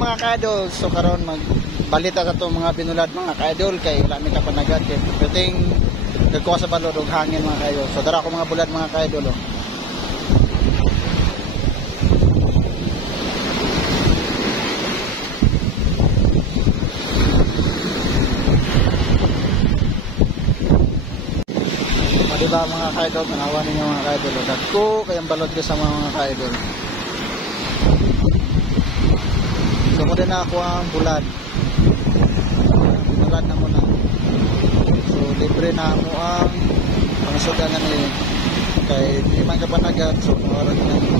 mga ka-idol. So karon magbalita ka to mga binulad mga ka-idol kay wala mi ka panagat kay puting nagkuha sa balod og hangin mga ka-idol. So dara ko mga bulad mga ka-idol. Oh. Diba mga ka-idol, manawa ninyo mga ka-idol. Dagko kayang balot ko sa mga ka-idol. So muna na ako ang bulad. Bulad na muna. So libre na mo ang pangsugan na ni kay di man ka panagat. So mawaran na